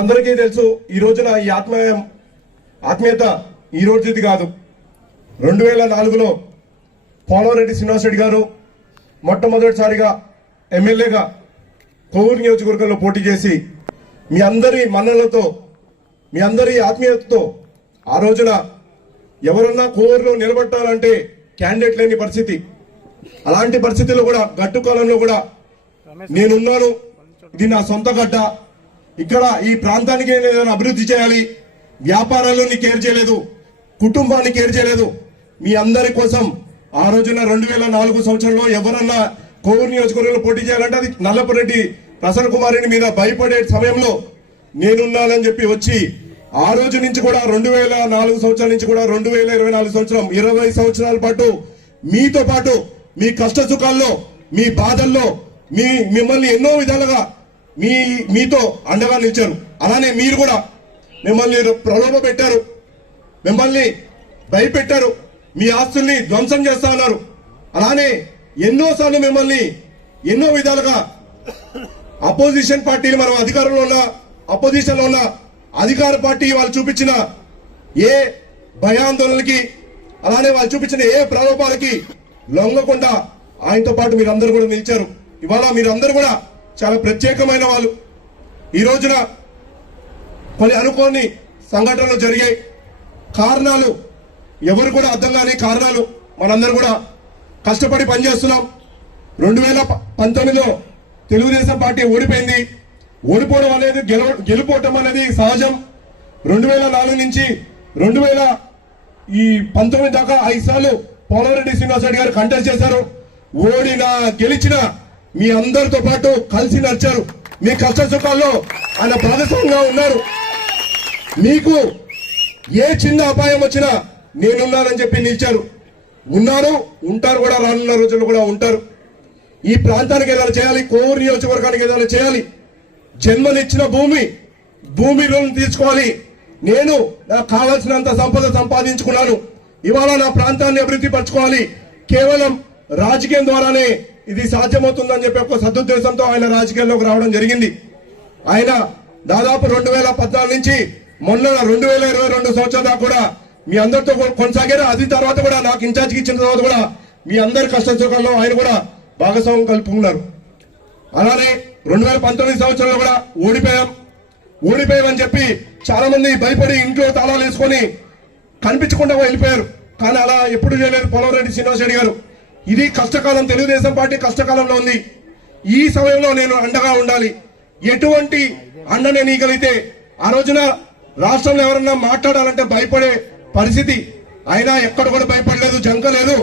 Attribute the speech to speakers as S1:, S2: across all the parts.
S1: మనందరికీ తెలుసు ఈ రోజున ఈ ఆత్మీయ ఆత్మీయత ఈ రోజుది కాదు. రెండు వేల నాలుగులో పోలవరెడ్డి శ్రీనివాసరెడ్డి గారు మొట్టమొదటిసారిగా ఎమ్మెల్యేగా కొవ్వూరు నియోజకవర్గంలో పోటీ చేసి మీ అందరి మన్నలతో మీ అందరి ఆత్మీయతతో ఆ రోజున ఎవరన్నా కోవూరులో నిలబట్టాలంటే క్యాండిడేట్ లేని పరిస్థితి. అలాంటి పరిస్థితుల్లో కూడా గట్టు కాలంలో కూడా నేనున్నాను. ఇది నా సొంత గడ్డ. ఇక్కడ ఈ ప్రాంతానికి ఏదైనా అభివృద్ధి చేయాలి వ్యాపారాలు నీ కేర్ చేయలేదు కుటుంబాన్ని కేర్ చేయలేదు మీ అందరి కోసం ఆ రోజున రెండు వేల నాలుగు సంవత్సరంలో ఎవరన్నా కోవూరు నియోజకవర్గంలో పోటీ చేయాలంటే అది నల్లపురెడ్డి ప్రసన్న కుమార్ రెడ్డి మీద భయపడే సమయంలో నేనున్నానని చెప్పి వచ్చి ఆ రోజు నుంచి కూడా రెండు వేల నాలుగు సంవత్సరాల నుంచి కూడా రెండు వేల ఇరవై నాలుగు సంవత్సరం ఇరవై సంవత్సరాల పాటు మీతో పాటు మీ కష్ట సుఖాల్లో మీ బాధల్లో మీ మిమ్మల్ని ఎన్నో విధాలుగా మీ మీతో అండగా నిలిచారు అలానే మీరు కూడా మిమ్మల్ని ప్రలోభ పెట్టారు. మిమ్మల్ని భయపెట్టారు. మీ ఆస్తుల్ని ధ్వంసం చేస్తా ఉన్నారు. అలానే ఎన్నోసార్లు మిమ్మల్ని ఎన్నో విధాలుగా అపోజిషన్ పార్టీలు మనం అధికారంలో ఉన్న అపోజిషన్లో ఉన్న అధికార పార్టీ వాళ్ళు చూపించిన ఏ భయాందోళనకి అలానే వాళ్ళు చూపించిన ఏ ప్రలోభాలకి లొంగకుండా ఆయనతో పాటు మీరందరూ కూడా నిలిచారు. ఇవాళ మీరందరూ కూడా చాలా ప్రత్యేకమైన వాళ్ళు. ఈ రోజున కొన్ని అనుకోని సంఘటనలు జరిగాయి. కారణాలు ఎవరు కూడా అర్థం కాని కారణాలు మనందరూ కూడా కష్టపడి పనిచేస్తున్నాం. రెండు వేల ప- పంతొమ్మిదిలో తెలుగుదేశం పార్టీ ఓడిపోయింది. ఓడిపోవడం అనేది గెలవ గెలుపోవటం అనేది సహజం. రెండు వేల నాలుగు నుంచి రెండు వేల ఈ పంతొమ్మిది దాకా ఐదు సార్లు పోలవరెడ్డి శ్రీనివాసరెడ్డి గారు కంటెస్ట్ చేశారు. ఓడినా గెలిచినా మీ అందరితో పాటు కలిసి నడిచారు. మీ కష్ట సుఖాల్లో ఆయన భాగస్వామిగా ఉన్నారు. మీకు ఏ చిన్న అపాయం వచ్చినా నేనున్నానని చెప్పి నిలిచారు. ఉన్నారు ఉంటారు కూడా రానున్న రోజుల్లో కూడా ఉంటారు. ఈ ప్రాంతానికి ఏదైనా చేయాలి కోవూరు నియోజకవర్గానికి ఏదైనా చేయాలి జన్మనిచ్చిన భూమి భూమి రుణం తీసుకోవాలి. నేను నాకు కావలసినంత సంపద సంపాదించుకున్నాను. ఇవాళ నా ప్రాంతాన్ని అభివృద్ధి పరచుకోవాలి. కేవలం రాజకీయం ద్వారానే ఇది సాధ్యమవుతుందని చెప్పి ఒక సదుద్దేశంతో ఆయన రాజకీయాల్లోకి రావడం జరిగింది. ఆయన దాదాపు రెండు వేల పద్నాలుగు నుంచి మొన్న రెండు వేల ఇరవై రెండు సంవత్సరం దాకా కూడా మీ అందరితో కొనసాగారు? అది తర్వాత కూడా నాకు ఇన్ఛార్జ్కి ఇచ్చిన తర్వాత కూడా మీ అందరి కష్ట సుఖంలో ఆయన కూడా భాగస్వామ్యం కలుపుకున్నారు. అలానే రెండు వేల పంతొమ్మిది సంవత్సరంలో కూడా ఓడిపోయాం. ఓడిపోయామని చెప్పి చాలా మంది భయపడి ఇంట్లో తాళాలు వేసుకొని కనిపించకుండా వెళ్ళిపోయారు. కానీ అలా ఎప్పుడు చేయలేదు. పొలవరెడ్డి శ్రీనివాస్ రెడ్డి గారు. ఇది కష్టకాలం తెలుగుదేశం పార్టీ కష్టకాలంలో ఉంది. ఈ సమయంలో నేను అండగా ఉండాలి. ఎటువంటి అండ నేను ఇగలిగితే ఆ రోజున రాష్ట్రంలో ఎవరన్నా మాట్లాడాలంటే భయపడే పరిస్థితి. అయినా ఎక్కడ కూడా భయపడలేదు జంక లేదు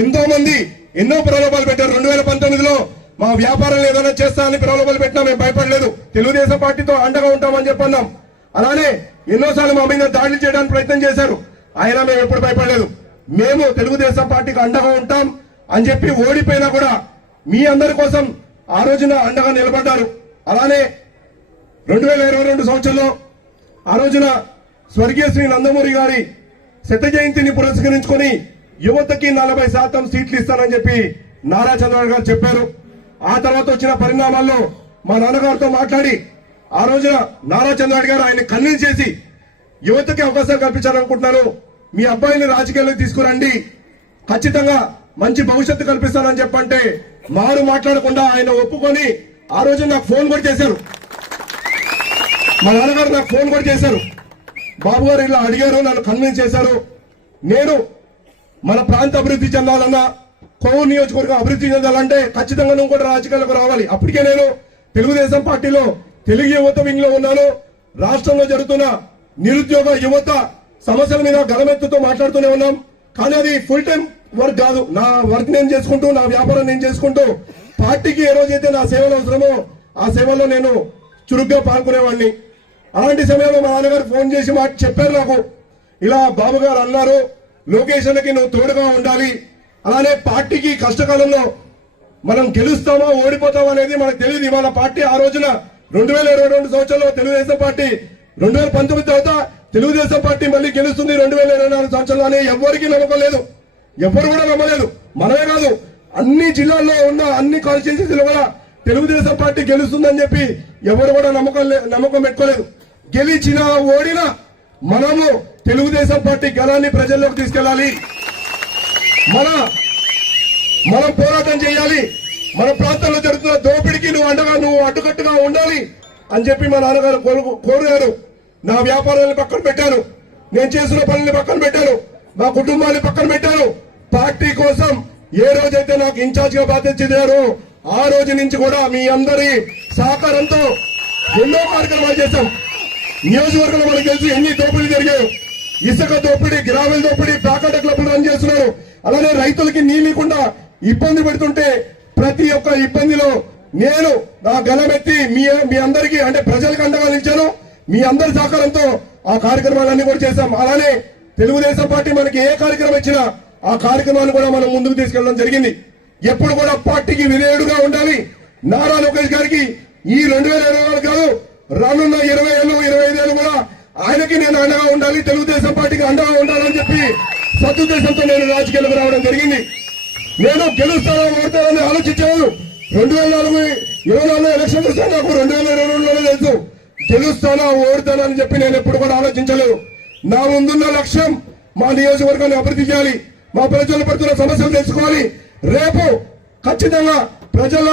S1: ఎంతో మంది ఎన్నో ప్రలోభాలు పెట్టారు. రెండు వేల పంతొమ్మిదిలో మా వ్యాపారాలు ఏదైనా చేస్తా అని ప్రలోభాలు పెట్టినా మేము భయపడలేదు. తెలుగుదేశం పార్టీతో అండగా ఉంటామని చెప్పన్నాం. అలానే ఎన్నోసార్లు మా మీద దాడులు చేయడానికి ప్రయత్నం చేశారు. అయినా మేము ఎప్పుడు భయపడలేదు. మేము తెలుగుదేశం పార్టీకి అండగా ఉంటాం. అని చెప్పి ఓడిపోయినా కూడా మీ అందరి కోసం ఆ రోజున అండగా నిలబడ్డారు. అలానే రెండు వేల ఇరవై రెండు సంవత్సరంలో ఆ రోజున స్వర్గీయ శ్రీ నందమూరి గారి శత జయంతిని పురస్కరించుకొని యువతకి నలభై శాతం సీట్లు ఇస్తానని చెప్పి నారా చంద్రబాబు గారు చెప్పారు. ఆ తర్వాత వచ్చిన పరిణామాల్లో మా నాన్నగారితో మాట్లాడి ఆ రోజున నారా చంద్రబాబు గారు ఆయన కన్విన్స్ చేసి యువతకి అవకాశం కల్పించాలనుకుంటున్నాను. మీ అబ్బాయిని రాజకీయాల్లోకి తీసుకురండి. ఖచ్చితంగా మంచి భవిష్యత్తు కల్పిస్తానని చెప్పంటే మారు మాట్లాడకుండా ఆయన ఒప్పుకొని ఆ రోజు నాకు ఫోన్ కూడా చేశారు. మా నాన్నగారు నాకు ఫోన్ కూడా చేశారు. బాబు గారు ఇలా అడిగారు నన్ను కన్విన్స్ చేశారు. నేను మన ప్రాంత అభివృద్ధి చెందాలన్నా కోవూరు నియోజకవర్గం అభివృద్ధి చెందాలంటే ఖచ్చితంగా నువ్వు కూడా రాజకీయాలకు రావాలి. అప్పటికే నేను తెలుగుదేశం పార్టీలో తెలుగు యువత వింగ్లో ఉన్నాను. రాష్ట్రంలో జరుగుతున్న నిరుద్యోగ యువత సమస్యల మీద గలమెత్తుతో మాట్లాడుతూనే ఉన్నాం. కానీ అది ఫుల్ టైం వర్క్ కాదు. నా వర్క్ నేను చేసుకుంటూ నా వ్యాపారం నేను చేసుకుంటూ పార్టీకి ఏ రోజైతే నా సేవలు అవసరమో ఆ సేవల్లో నేను చురుగ్గా పాల్గొనేవాడిని అలాంటి సమయంలో మా నాన్నగారు ఫోన్ చేసి మాట చెప్పారు నాకు. ఇలా బాబు గారు అన్నారు లోకేషన్కి నువ్వు తోడుగా ఉండాలి. అలానే పార్టీకి కష్టకాలంలో మనం గెలుస్తామా ఓడిపోతామా అనేది మనకు తెలియదు. ఇవాళ పార్టీ ఆ రోజున రెండు వేల ఇరవై రెండు సంవత్సరంలో తెలుగుదేశం పార్టీ రెండు వేల పంతొమ్మిది తర్వాత తెలుగుదేశం పార్టీ మళ్ళీ గెలుస్తుంది. రెండు వేల ఇరవై నాలుగు సంవత్సరంలో అని ఎవరికి నమ్మకం లేదు. ఎవరు కూడా నమ్మలేదు. మనమే కాదు అన్ని జిల్లాల్లో ఉన్న అన్ని కాన్స్టిట్యూన్సీలో కూడా తెలుగుదేశం పార్టీ గెలుస్తుందని చెప్పి ఎవరు కూడా నమ్మకం లే- నమ్మకం పెట్టుకోలేదు. గెలిచినా ఓడినా మనము తెలుగుదేశం పార్టీ గణాన్ని ప్రజల్లోకి తీసుకెళ్ళాలి. మన మనం పోరాటం చేయాలి. మన ప్రాంతంలో జరుగుతున్న దోపిడికి నువ్వు అండగా నువ్వు అడ్డుకట్టుగా ఉండాలి అని చెప్పి మా నాన్నగారు కోరు- కోరారు. నా వ్యాపారాన్ని పక్కన పెట్టాను నేను చేసిన పనుల్ని పక్కన పెట్టాను మా కుటుంబాన్ని పక్కన పెట్టాను పార్టీ కోసం ఏ రోజైతే నాకు ఇన్ఛార్జ్గా బాధ్యత చెందారో ఆ రోజు నుంచి కూడా మీ అందరి సహకారంతో ఎన్నో కార్యక్రమాలు చేశాం. నియోజకవర్గంలో మనకు తెలిసి ఎన్ని దోపిడీ జరిగాయి. ఇసుక దోపిడీ గ్రామీణ దోపిడీ ప్యాకెట్ క్లబ్లు రన్ చేస్తున్నారు. అలానే రైతులకి నీళ్ళకుండా ఇబ్బంది పెడుతుంటే ప్రతి ఒక్క ఇబ్బందిలో నేను నా గలమెత్తి మీ మీ అందరికీ అంటే ప్రజలకు అండగా నిలిచాను మీ అందరి సహకారంతో ఆ కార్యక్రమాలన్నీ కూడా చేశాం. అలానే తెలుగుదేశం పార్టీ మనకి ఏ కార్యక్రమం ఇచ్చినా ఆ కార్యక్రమాన్ని కూడా మనం ముందుకు తీసుకెళ్ళడం జరిగింది. ఎప్పుడు కూడా పార్టీకి విధేయుడుగా ఉండాలి. నారా లోకేష్ గారికి ఈ రెండు వేల ఇరవై నాలుగు కాదు రానున్న ఇరవై ఏళ్ళు ఇరవై ఐదు ఏళ్ళు కూడా ఆయనకి నేను అండగా ఉండాలి తెలుగుదేశం పార్టీకి అండగా ఉండాలని చెప్పి సదుద్దేశంతో నేను రాజకీయాలకు రావడం జరిగింది. నేను గెలుస్తానో ఓడతానని ఆలోచించాను రెండు వేల నాలుగు ఇరవై నాలుగు ఎలక్షన్ వస్తే నాకు రెండు వేల ఇరవై రెండులోనే తెలుసు. గెలుస్తానా ఓడతానా అని చెప్పి నేను ఎప్పుడు కూడా ఆలోచించలేదు. నా ముందున్న లక్ష్యం మా నియోజకవర్గాన్ని అభివృద్ధి చేయాలి. మా ప్రజలు పడుతున్న సమస్యలు తెలుసుకోవాలి. రేపు ఖచ్చితంగా ప్రజల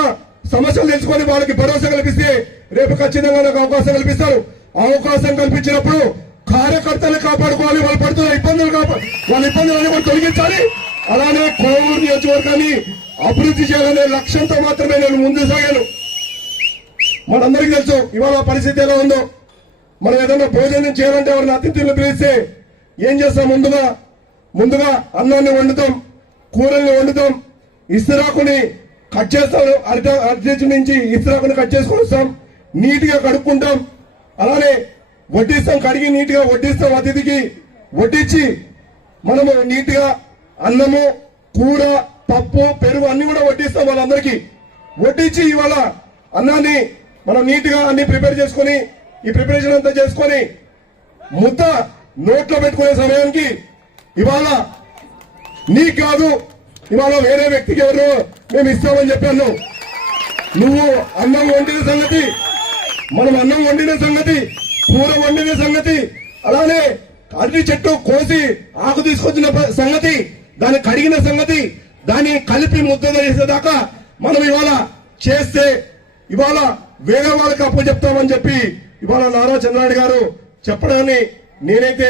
S1: సమస్యలు తెలుసుకొని వాళ్ళకి భరోసా కల్పిస్తే రేపు ఖచ్చితంగా నాకు అవకాశం కల్పిస్తారు. అవకాశం కల్పించినప్పుడు కార్యకర్తలు కాపాడుకోవాలి. వాళ్ళు పడుతున్న ఇబ్బందులు వాళ్ళ ఇబ్బందులన్నీ కూడా తొలగించాలి. అలానే కోవూరు నియోజకవర్గాన్ని అభివృద్ధి చేయాలనే లక్ష్యంతో మాత్రమే నేను ముందు సాగాను. మనందరికీ తెలుసు ఇవాళ పరిస్థితి ఎలా ఉందో. మనం ఏదైనా భోజనం చేయాలంటే ఎవరిని అతిథులు పిలిస్తే ఏం చేస్తాం ముందుగా? ముందుగా అన్నాన్ని వండుతాం కూరల్ని వండుతాం ఇస్తరాకుని కట్ చేస్తాం అరిట అరిటి నుంచి ఇస్తరాకుని కట్ చేసుకొని వస్తాం నీట్గా కడుక్కుంటాం. అలానే వడ్డిస్తాం కడిగి నీట్గా వడ్డిస్తాం అతిథికి వడ్డించి మనము నీట్గా అన్నము కూర పప్పు పెరుగు అన్ని కూడా వడ్డిస్తాం వాళ్ళందరికీ. వడ్డించి ఇవాళ అన్నాన్ని మనం నీట్గా అన్ని ప్రిపేర్ చేసుకొని ఈ ప్రిపరేషన్ అంతా చేసుకొని ముద్ద నోట్లో పెట్టుకునే సమయానికి ఇవాళ నీ కాదు ఇవాళ వేరే వ్యక్తికి ఎవరు మేము ఇస్తామని చెప్పాను. నువ్వు అన్నం వండిన సంగతి మనం అన్నం వండిన సంగతి కూర వండిన సంగతి అలానే అరటి చెట్టు కోసి ఆకు తీసుకొచ్చిన సంగతి దాన్ని కడిగిన సంగతి దాన్ని కలిపి ముద్ద చేసేదాకా మనం ఇవాళ చేస్తే ఇవాళ వేరే వాళ్ళకి అప్పు చెప్తామని చెప్పి ఇవాళ నారా చంద్రనాయుడు గారు చెప్పడాన్ని నేనైతే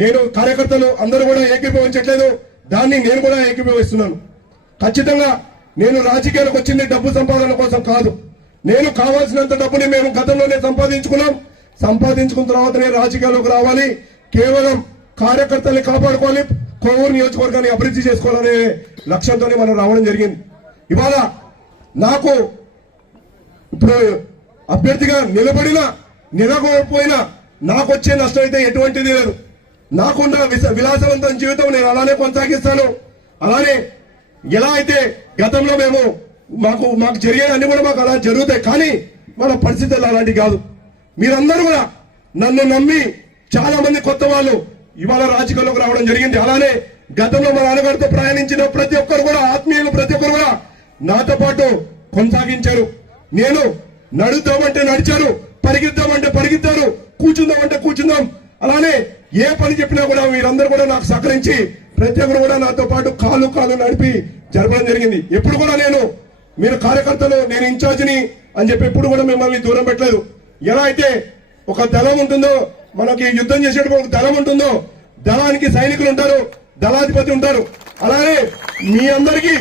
S1: నేను కార్యకర్తలు అందరూ కూడా ఏకీభవించట్లేదు. దాన్ని నేను కూడా ఏకీభవిస్తున్నాను. ఖచ్చితంగా నేను రాజకీయాలకు వచ్చింది డబ్బు సంపాదన కోసం కాదు. నేను కావాల్సినంత డబ్బుని మేము గతంలోనే సంపాదించుకున్నాం. సంపాదించుకున్న తర్వాతనే రాజకీయాల్లోకి రావాలి. కేవలం కార్యకర్తల్ని కాపాడుకోవాలి. కోవూరు నియోజకవర్గాన్ని అభివృద్ధి చేసుకోవాలనే లక్ష్యంతోనే మనం రావడం జరిగింది. ఇవాళ నాకు ఇప్పుడు అభ్యర్థిగా నిలబడిన నిలబడిపోయినా నాకు వచ్చే నష్టం అయితే ఎటువంటిది లేదు. నాకుండా విస- విలాసవంతం జీవితం నేను అలానే కొనసాగిస్తాను. అలానే ఎలా అయితే గతంలో మేము మాకు మాకు జరిగేవన్నీ కూడా మాకు అలా జరుగుతాయి కానీ మన పరిస్థితులు అలాంటివి కాదు. మీరందరూ కూడా నన్ను నమ్మి చాలా మంది కొత్త వాళ్ళు ఇవాళ రాజకీయాల్లోకి రావడం జరిగింది. అలానే గతంలో మా నాన్నగారితో ప్రయాణించిన ప్రతి ఒక్కరు కూడా ఆత్మీయులు ప్రతి ఒక్కరు కూడా నాతో పాటు కొనసాగించారు. నేను నడుద్దామంటే నడిచారు పరిగెత్తామంటే పరిగెత్తారు కూర్చుందామంటే కూర్చుందాం. అలానే ఏ పని చెప్పినా కూడా మీరందరూ కూడా నాకు సహకరించి ప్రతి ఒక్కరు కూడా నాతో పాటు కాలు కాలు నడిపి జరపడం జరిగింది. ఎప్పుడు కూడా నేను మీరు కార్యకర్తలు నేను ఇన్ఛార్జిని అని చెప్పి ఎప్పుడు కూడా మిమ్మల్ని దూరం పెట్టలేదు. ఎలా అయితే ఒక దళం ఉంటుందో మనకి యుద్ధం చేసేటప్పుడు ఒక దళం ఉంటుందో దళానికి సైనికులు ఉంటారు దళాధిపతి ఉంటారు. అలానే మీ అందరికీ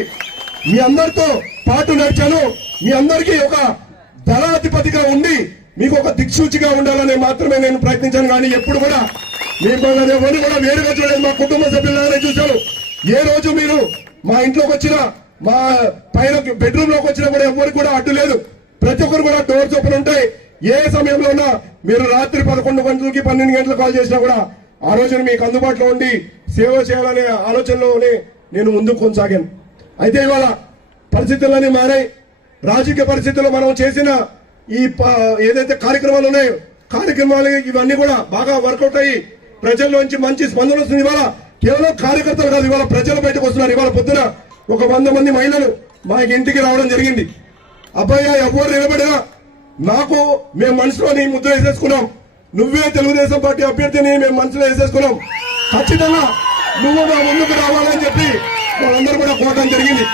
S1: మీ అందరితో పాటు నడిచాను. మీ అందరికీ ఒక దళాధిపతిగా ఉండి మీకు ఒక దిక్సూచిగా ఉండాలని మాత్రమే నేను ప్రయత్నించాను. కానీ ఎప్పుడు కూడా మిమ్మల్ని ఎవరిని కూడా వేరుగా చూడలేదు మా కుటుంబ సభ్యులనే చూశాను ఏ రోజు మీరు మా ఇంట్లోకి వచ్చినా మా పైన బెడ్రూమ్లోకి వచ్చినా కూడా ఎవరికి కూడా అడ్డు లేదు. ప్రతి ఒక్కరు కూడా డోర్ ఓపెన్ ఉంటాయి. ఏ సమయంలో ఉన్నా మీరు రాత్రి పదకొండు గంటలకి పన్నెండు గంటలకు కాల్ చేసినా కూడా ఆ రోజున మీకు అందుబాటులో ఉండి సేవ చేయాలనే ఆలోచనలోనే నేను ముందుకు కొనసాగాను. అయితే ఇవాళ పరిస్థితులన్నీ మారాయి. రాజకీయ పరిస్థితుల్లో మనం చేసిన ఈ ప- ఏదైతే కార్యక్రమాలు ఉన్నాయో కార్యక్రమాలు ఇవన్నీ కూడా బాగా వర్కౌట్ అయ్యి ప్రజల్లోంచి మంచి స్పందన వస్తుంది. ఇవాళ కేవలం కార్యకర్తలు కాదు ఇవాళ ప్రజలు బయటకు వస్తున్నారు. ఇవాళ పొద్దున ఒక వంద మంది మహిళలు మా ఇంటికి రావడం జరిగింది. అబ్బాయి ఎవరు నిలబడినా నాకు మేము మనసులోని ముద్ర వేసేసుకున్నాం. నువ్వే తెలుగుదేశం పార్టీ అభ్యర్థిని మేము మనసులో వేసేసుకున్నాం. ఖచ్చితంగా నువ్వు మా ముందుకు రావాలని చెప్పి వాళ్ళందరూ కూడా కోరడం జరిగింది.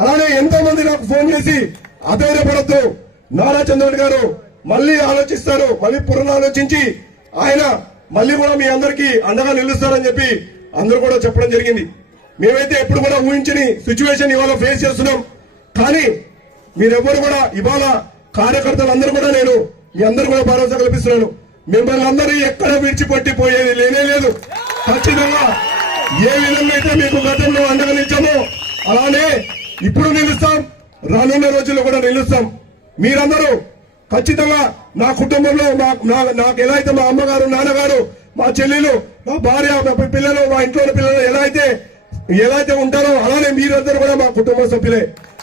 S1: అలానే ఎంతో మంది నాకు ఫోన్ చేసి అధైర్యపడద్దు నారా చంద్రబాబు గారు మళ్ళీ ఆలోచిస్తారు మళ్ళీ పునరాలోచించి ఆయన మళ్ళీ కూడా మీ అందరికీ అండగా నిలుస్తారని చెప్పి అందరూ కూడా చెప్పడం జరిగింది. మేమైతే ఎప్పుడు కూడా ఊహించని సిచ్యువేషన్ ఇవాళ ఫేస్ చేస్తున్నాం. కానీ మీరెవ్వరు కూడా ఇవాళ కార్యకర్తలందరూ కూడా నేను మీ అందరూ కూడా భరోసా కల్పిస్తున్నాను. మిమ్మల్ని అందరూ ఎక్కడ విడిచిపెట్టిపోయేది లేనే లేదు. ఖచ్చితంగా ఏ విధంగా అయితే మీకు గతంలో అండగా నిలిచామో అలానే ఇప్పుడు నిలుస్తాం. రానున్న రోజుల్లో కూడా నిలుస్తాం. మీరందరూ ఖచ్చితంగా నా కుటుంబంలో మా నా- నాకు ఎలా అయితే మా అమ్మగారు నాన్నగారు మా చెల్లెలు మా భార్య మా పిల్లలు మా ఇంట్లో ఉన్న పిల్లలు ఎలా అయితే ఎలా అయితే ఉంటారో అలానే మీరందరూ కూడా మా కుటుంబ సభ్యులే.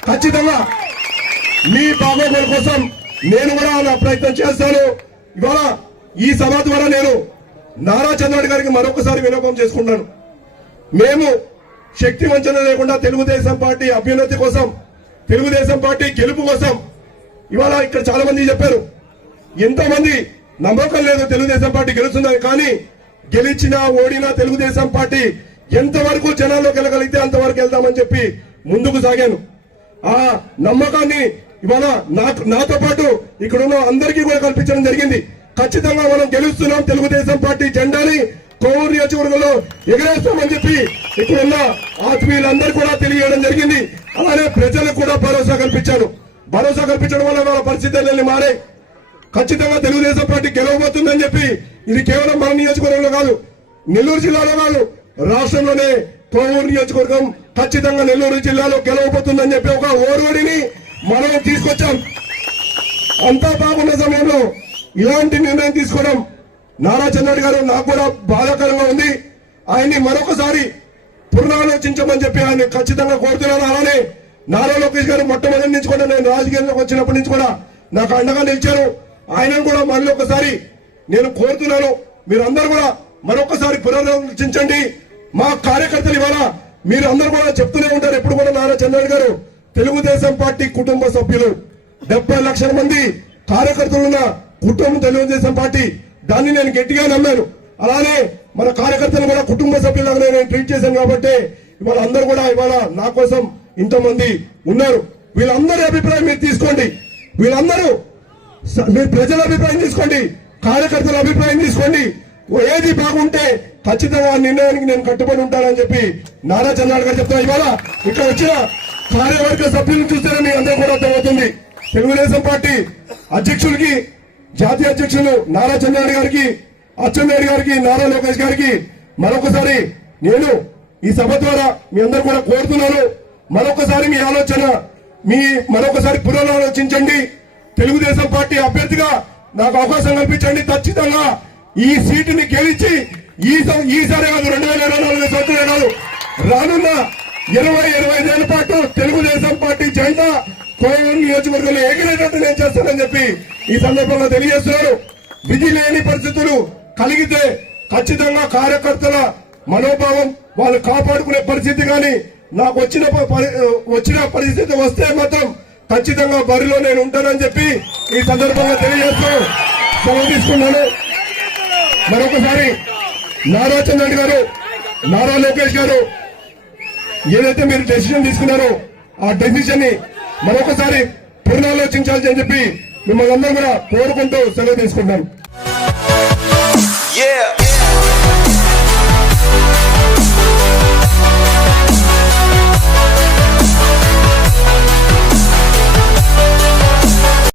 S1: ఖచ్చితంగా మీ బాగోగుల కోసం నేను కూడా నా ప్రయత్నం చేస్తాను. ఇవాళ ఈ సభ ద్వారా నేను నారా చంద్రబాబు గారికి మరొకసారి వినోపం చేసుకుంటాను. మేము శక్తి వంచన లేకుండా తెలుగుదేశం పార్టీ అభ్యున్నతి కోసం తెలుగుదేశం పార్టీ గెలుపు కోసం ఇవాళ ఇక్కడ చాలా మంది చెప్పారు. ఎంతో మంది నమ్మకం లేదు తెలుగుదేశం పార్టీ గెలుస్తుందని కానీ గెలిచినా ఓడినా తెలుగుదేశం పార్టీ ఎంతవరకు జనాల్లోకి వెళ్ళగలిగితే అంతవరకు వెళ్దామని చెప్పి ముందుకు సాగాను. ఆ నమ్మకాన్ని ఇవాళ నాకు నాతో పాటు ఇక్కడ ఉన్న అందరికీ కూడా కల్పించడం జరిగింది. ఖచ్చితంగా మనం గెలుస్తున్నాం తెలుగుదేశం పార్టీ జెండాని కోవూరు నియోజకవర్గంలో ఎగరేస్తామని చెప్పి ఇక్కడ ఉన్న ఆత్మీయులందరూ కూడా తెలియజేయడం జరిగింది. అలానే ప్రజలకు కూడా భరోసా కల్పించాను. భరోసా కల్పించడం వల్ల వాళ్ళ పరిస్థితులన్నీ మారే. ఖచ్చితంగా తెలుగుదేశం పార్టీ గెలవబోతుందని చెప్పి ఇది కేవలం మన నియోజకవర్గంలో కాదు నెల్లూరు జిల్లాలో కాదు రాష్ట్రంలోనే కోవూరు నియోజకవర్గం ఖచ్చితంగా నెల్లూరు జిల్లాలో గెలవబోతుందని చెప్పి ఒక ఓరువడిని మనం తీసుకొచ్చాం. అంతా బాగున్న సమయంలో ఇలాంటి నిర్ణయం తీసుకోవడం నారా చంద్రబాబు గారు నాకు కూడా బాధాకరంగా ఉంది. ఆయన్ని మరొకసారి పునరాలోచించమని చెప్పి ఆయన ఖచ్చితంగా కోరుతున్నాను. అలానే నారా లోకేష్ గారు మొట్టమొదటి నుంచి కూడా నేను రాజకీయంలోకి వచ్చినప్పటి నుంచి కూడా నాకు అండగా నిలిచారు. ఆయనను కూడా మళ్ళీ ఒకసారి నేను కోరుతున్నాను. మీరందరూ కూడా మరొకసారి పునరాలోచించండి. మా కార్యకర్తలు ఇవాళ మీరు అందరూ కూడా చెప్తూనే ఉంటారు. ఎప్పుడు కూడా నారా చంద్రబాబు గారు తెలుగుదేశం పార్టీ కుటుంబ సభ్యులు. డెబ్బై లక్షల మంది కార్యకర్తలున్న కుటుంబం తెలుగుదేశం పార్టీ దాన్ని నేను గట్టిగా నమ్మాను. అలానే మన కార్యకర్తలు కూడా కుటుంబ సభ్యులుగా నేను ట్రీట్ చేశాను కాబట్టి ఇవాళ అందరూ కూడా ఇవాళ నా కోసం ఇంతమంది ఉన్నారు. వీళ్ళందరి అభిప్రాయం మీరు తీసుకోండి. వీళ్ళందరూ మీరు ప్రజల అభిప్రాయం తీసుకోండి. కార్యకర్తల అభిప్రాయం తీసుకోండి. ఓ ఏది బాగుంటే ఖచ్చితంగా నిర్ణయానికి నేను కట్టుబడి ఉంటానని చెప్పి నారా చంద్రబాబు గారు చెప్తున్నా ఇవాళ ఇక్కడ వచ్చిన కార్యవర్గ సభ్యులను చూస్తేనే మీ అందరూ కూడా అర్థమవుతుంది. తెలుగుదేశం పార్టీ అధ్యక్షులకి జాతీయ అధ్యక్షులు నారా చంద్రబాబు గారికి అచ్చెన్నాయుడు గారికి నారా లోకేష్ గారికి మరొకసారి నేను ఈ సభ ద్వారా మీ అందరూ కూడా కోరుతున్నాను. మరొకసారి మీ ఆలోచన మీ మరొకసారి పునరాలోచించండి. తెలుగుదేశం పార్టీ అభ్యర్థిగా నాకు అవకాశం కల్పించండి. ఖచ్చితంగా ఈ సీటుని గెలిచి ఈ సం- ఈసారి కాదు రెండు వేల ఇరవై నాలుగు సంవత్సరాలు కాదు. రానున్న ఇరవై ఇరవై ఐదేళ్ళ పాటు తెలుగుదేశం పార్టీ జెండా కోవూరు నియోజకవర్గంలో ఎగిరేటట్టు నేను చేస్తానని చెప్పి ఈ సందర్భంగా తెలియజేస్తున్నారు. విధి లేని పరిస్థితులు కలిగితే ఖచ్చితంగా కార్యకర్తల మనోభావం వాళ్ళు కాపాడుకునే పరిస్థితి కానీ నాకు వచ్చిన పరి- వచ్చిన పరిస్థితి వస్తే మాత్రం ఖచ్చితంగా బరిలో నేను ఉంటానని చెప్పి ఈ సందర్భంగా తెలియజేస్తూ సెలవు తీసుకున్నాను. మరొకసారి నారా చంద్రబాబు గారు నారా లోకేష్ గారు ఏదైతే మీరు డెసిషన్ తీసుకున్నారో ఆ డెసిషన్ని మరొకసారి పునరాలోచించాలని చెప్పి మిమ్మల్ని అందరూ కూడా కోరుకుంటూ సెలవు తీసుకుంటాను